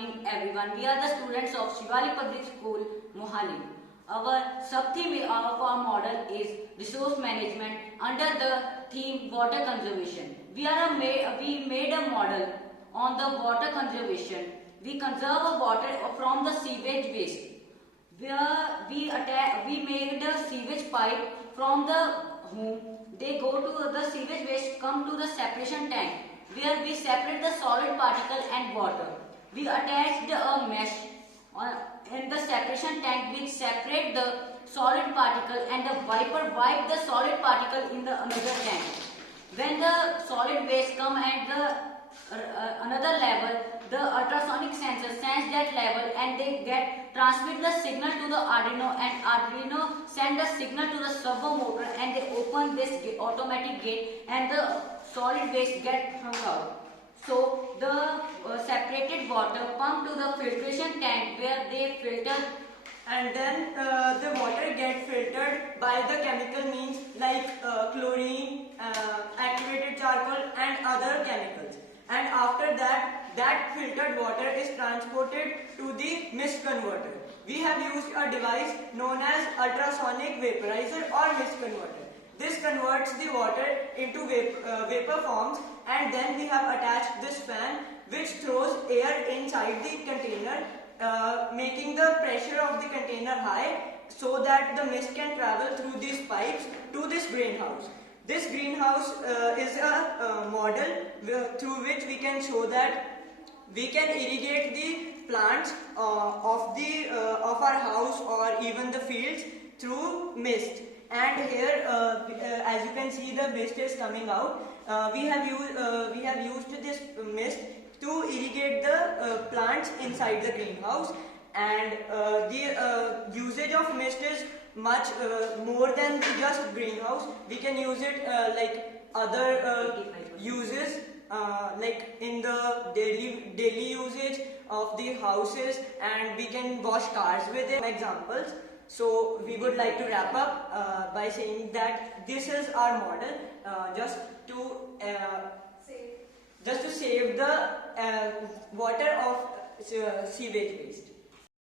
morning everyone. We are the students of Shivali Public School, Mohali. Our sub-theme of our model is resource management under the theme water conservation. We made a model on the water conservation. We conserve water from the sewage waste. We made a sewage pipe from the home. They go to the sewage waste, come to the separation tank, where we separate the solid particle and water. We attached a mesh in the separation tank which separate the solid particle, and the wiper wipe the solid particle in the another tank. When the solid waste come at the another level, the ultrasonic sensor sense that level and they transmit the signal to the Arduino, and Arduino send the signal to the servo motor, and they open this automatic gate and the solid waste get thrown out. So the separated water pump to the filtration tank where they filter, and then the water gets filtered by the chemical means like chlorine, activated charcoal and other chemicals. And after that filtered water is transported to the mist converter. We have used a device known as ultrasonic vaporizer or mist converter. This converts the water into vapor forms, and then we have attached this fan which throws air inside the container, making the pressure of the container high so that the mist can travel through these pipes to this greenhouse. This greenhouse is a model through which we can show that we can irrigate the plants of our house or even the fields through mist. And here, as you can see, the mist is coming out. We have used this mist to irrigate the plants inside the greenhouse, and the usage of mist is much more than just greenhouse. We can use it like other uses, like in the daily usage of the houses, and we can wash cars with it. Examples. So we would like to wrap up by saying that this is our model, just to save the water of sewage waste.